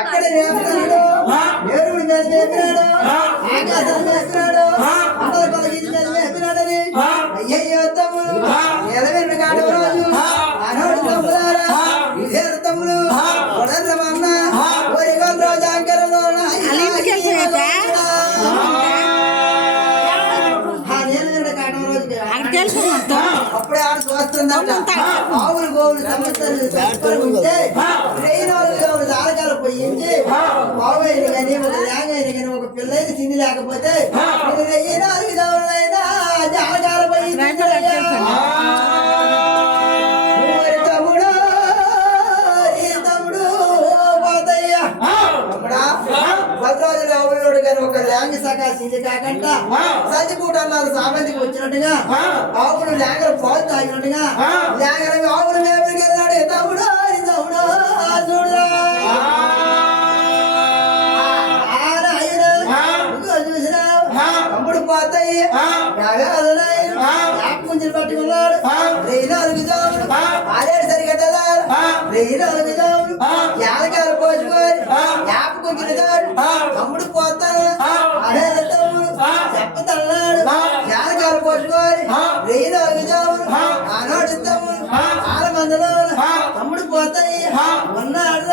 ఎక్కడ నేర్పుతున్నాడు ఏరుడు మీద నేర్పినాడు ఆకాశం నేర్పినాడు అందరి కొలగీతి మీద నేర్పినాడని అయ్యయ్యో తమ్ముడు ఎలవెండు కాడు రోజు అనోడు తమ్ముడారా ఇదేరు తమ్ముడు కొడరమన్న ఒరిగొల్ రోజు అంకరంలో అప్పుడే ఆడ చూస్తుందంట ఆవులు గోవులు సమస్యలు ఉంటే ట్రైన్ వాళ్ళు ఆడకాలు పోయించి బావైన కానీ ఒక లేగైన కానీ ఒక పిల్లైన తిండి లేకపోతే 4 గౌరులైనా ఆడకాలు పోయింది తమ్ముడు తమ్ముడు పోతయ్యా భద్రాజులు ఆవులోడు గారు ఒక ల్యాంగ్ సకాసింది కాకుండా సంచిపూట అన్నారు సామంతికి వచ్చినట్టుగా ఆవులు లేగలు పాలు తాగినట్టుగా లేగలు ఆవులు మేపడికి వెళ్ళాడు తమ్ముడు తమ్ముడు చూడరా చూసినా తమ్ముడు పోతాయి కుంచెలు పట్టుకున్నాడు 4 జాములు ఆరేడు సరిగా 4 జాములు యాలకాయలు పోసుకొని యాప కుంచెలు కాడు తమ్ముడు పోతాను అడే తమ్ముడు చెప్పతన్నాడు యాలకాయలు పోసుకొని 4 జాములు ఆనాడు తమ్ముడు 6 మందిలో తమ్ముడు పోతాయి ఉన్నాడు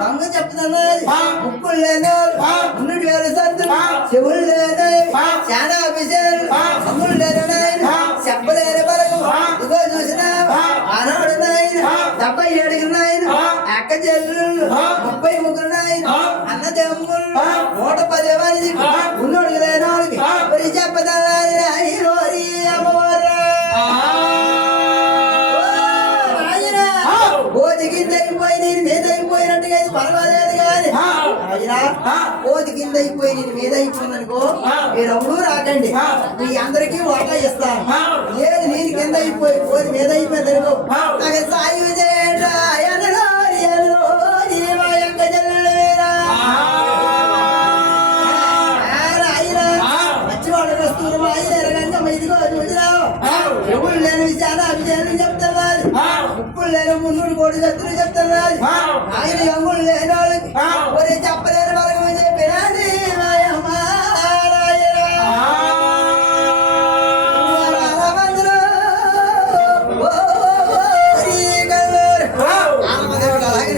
దొంగ చెప్తున్నది ముక్కులు లేనాడు ఉన్నటి వేలు సంతులు చెవులు లేనాయి చాలా విషయాలు అమ్ములు లేనాయన చెప్పలేని బలగం ఇదిగో చూసినా ఆనాడు నాయన 77 నాయన అక్క చెల్లు 33 నాయన అన్న తమ్ముళ్ళు 110 మంది ఉన్నోడికి లేనోడికి మరి చెప్పదన్నాడు అమ్మవారు కోతి కింద అయిపోయి నేను మీద అయిపోయినట్టుగా ఇది పర్వాలేదు కానీ కోతి కింద అయిపోయి నేను మీద అయిపోయిందనుకో మీరెవరూ రాకండి మీ అందరికీ వాటా ఇస్తాను లేదు నేను కింద అయిపోయి కోతి మీద అయిపోయిందనుకో నాకు సాయి మంచివాడు వస్తువులు మాయరంగం ఇదిగో చూసిరావు ఎవరు లేని విషయాలు అభిజయాలు చెప్తారు ఉప్పులు లేని మున్నుడు కోడి చెప్తులు చెప్తారు ఆయన ఎంగులు లేని వాళ్ళకి ఒరే చెప్పలేని వరకు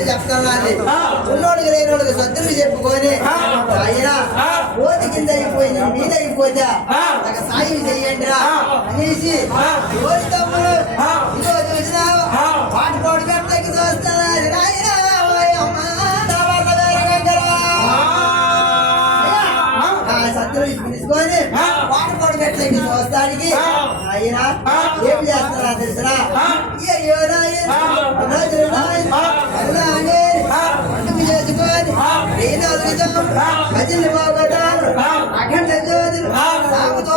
చెప్పినది ఉన్నోడికి లేనోడికి సత్తులు చెప్పుకొని ఆయన కోతి కింద అయిపోయి మీద అయిపోతా నాకు సాయం చెయ్యండి రా అనేసి కోరి తమ్ముడు ఇదో చూసినా పాటు పాడు గట్లకి చూస్తున్నారు సత్తులు పిలుచుకొని పాటు పాడు గట్లకి చూస్తానికి ఆయన ఏం చేస్తారా తెలిసినా అయ్యో చేసుకొని భజనలు బాగుంటారు అఖండ జ్యోతులు సాగుతో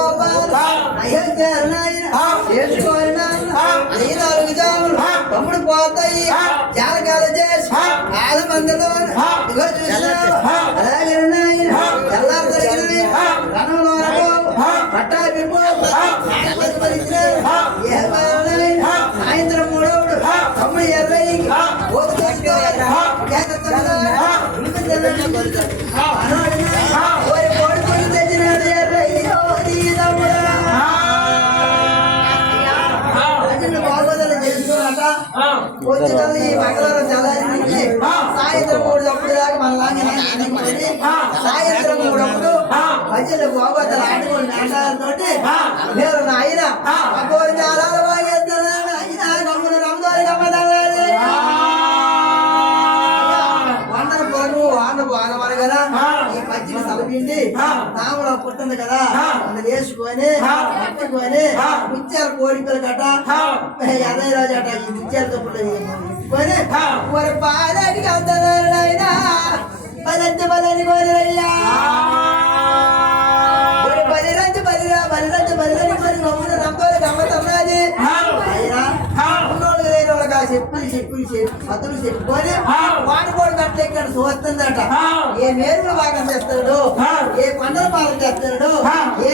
చేసుకొని 4 జాములు తమ్ముడు పోతాయి జాలకాలు చేసి 6 మందిలో ఇగో చూసినా అలాగే తెల్లారు జరిగిన రణంలో పట్టాభి సాయంత్రం 3 తమ్ముడు 20 తెచ్చినాడు బాగోదలు చేసుకున్నాక పొద్దుకల్ ఈ మంగళవారం తెల్లారి నుంచి సాయంత్రం 3 తప్పుడు దాకా మనలాగే సాయంత్రం 3 మధ్యలో బాగోదలు ఆడుకోని నాటాలతోటి మీరు ఆయన అబ్బోరి చాలా బాగేస్తున్నాడు ఆయన నమ్మును నమ్ముదారి గమ్మదాలి వానవారు కదా ఈ పచ్చిని సలపిండి తామలో పుట్టింది కదా అది వేసుకొని పట్టుకొని ముత్యాల కోరికలు గట 50 రోజు అట ఈ ముత్యాలతో పుట్టించుకొని పాలకి వెళ్తున్నారు ఆయన పదంతి పదని కోరిరయ్యా బలిరంజు గమ్మున రంపాలు గమ్మతున్నది అయినా చెప్పులు సతులు చెప్పుకొని వాడు కూడా గట్ల ఇక్కడ చూస్తుందట ఏ మేరులు భాగం చేస్తాడు ఏ పండుగ భాగం చేస్తాడు ఏ